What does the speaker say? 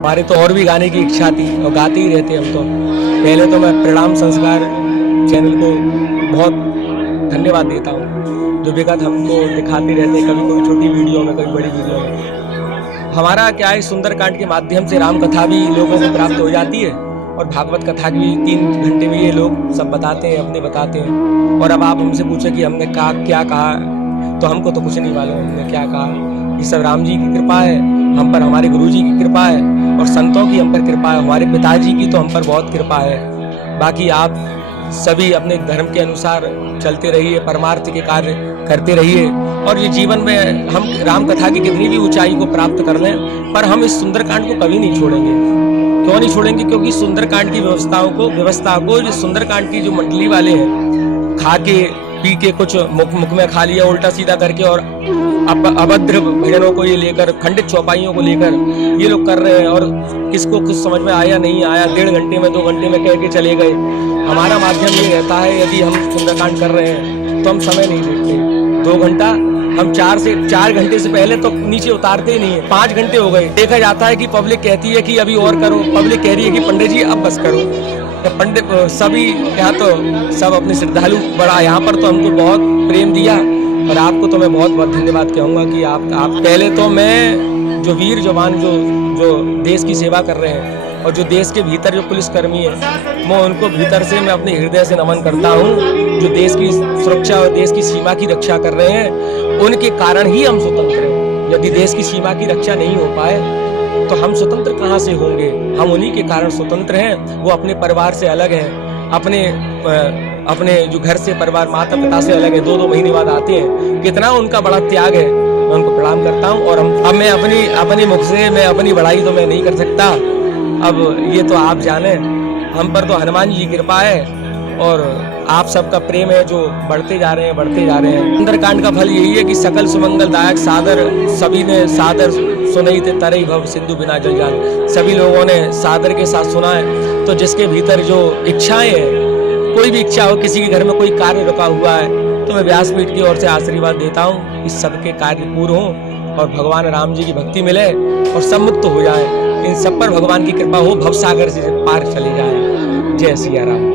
हमारे तो और भी गाने की इच्छा थी और गाते ही रहते हम तो। पहले तो मैं प्रणाम संस्कार चैनल को बहुत धन्यवाद देता हूँ, जो विगत हमको दिखाते रहते हैं, कभी कोई छोटी वीडियो में, कभी बड़ी वीडियो में। हमारा क्या है, सुंदरकांड के माध्यम से राम कथा भी लोगों को प्राप्त हो जाती है और भागवत कथा की भी 3 घंटे में ये लोग सब बताते हैं, अपने बताते हैं। और अब आप हमसे पूछे कि हमने क्या कहा, तो हमको तो कुछ नहीं मालूम हमने क्या कहा। ये सब राम जी की कृपा है हम पर, हमारे गुरु जी की कृपा है और संतों की हम पर कृपा है, हमारे पिताजी की तो हम पर बहुत कृपा है। बाकी आप सभी अपने धर्म के अनुसार चलते रहिए, परमार्थ के कार्य करते रहिए और ये जीवन में हम राम कथा की कितनी भी ऊंचाई को प्राप्त कर लें, पर हम इस सुंदरकांड को कभी नहीं छोड़ेंगे। क्यों नहीं छोड़ेंगे? क्योंकि सुंदरकांड की व्यवस्था को जो सुंदरकांड की जो मंडली वाले हैं, खा के पी के कुछ मुख में खा लिया उल्टा सीधा करके और अभद्र भजनों को ये लेकर, खंडित चौपाइयों को लेकर ये लोग कर रहे हैं और किसको कुछ समझ में आया नहीं आया, 1.5 घंटे में 2 घंटे में कह के चले गए। हमारा माध्यम ये रहता है, यदि हम सुंदरकांड कर रहे हैं तो हम समय नहीं देखते। 2 घंटा हम 4 घंटे से पहले तो नीचे उतारते ही नहीं है। 5 घंटे हो गए, देखा जाता है कि पब्लिक कहती है कि अभी और करो, पब्लिक कह रही है कि पंडित जी अब बस करो। पंडित सभी यहाँ तो सब अपने श्रद्धालु बड़ा, यहाँ पर तो हमको बहुत प्रेम दिया और आपको तो मैं बहुत बहुत धन्यवाद कहूँगा कि आप पहले तो मैं जो वीर जवान जो देश की सेवा कर रहे हैं और जो देश के भीतर जो पुलिसकर्मी है, मैं उनको भीतर से मैं अपने हृदय से नमन करता हूँ। जो देश की सुरक्षा और देश की सीमा की रक्षा कर रहे हैं, उनके कारण ही हम स्वतंत्र हैं। यदि देश की सीमा की रक्षा नहीं हो पाए तो हम स्वतंत्र कहाँ से होंगे? हम उन्हीं के कारण स्वतंत्र हैं। वो अपने परिवार से अलग हैं, अपने जो घर से परिवार माता पिता से अलग है, 2-2 महीने बाद आते हैं। कितना उनका बड़ा त्याग है, मैं उनको प्रणाम करता हूँ। और अब मैं अपनी मुख से मैं अपनी बड़ाई तो मैं नहीं कर सकता, अब ये तो आप जाने। हम पर तो हनुमान जी की कृपा है और आप सबका प्रेम है जो बढ़ते जा रहे हैं। सुंदरकांड का फल यही है कि सकल सुमंगलदायक सादर सभी ने सादर सुनई थे तरई भव सिंधु बिना जल जान। सभी लोगों ने सादर के साथ सुना है। तो जिसके भीतर जो इच्छाएं हैं, कोई भी इच्छा हो, किसी के घर में कोई कार्य रुका हुआ है, तो मैं व्यासपीठ की ओर से आशीर्वाद देता हूँ कि सबके कार्य पूर्ण हों और भगवान राम जी की भक्ति मिले और सब मुक्त हो जाए। इन सब पर भगवान की कृपा हो, भवसागर से पार चले जाए। जय सिया राम।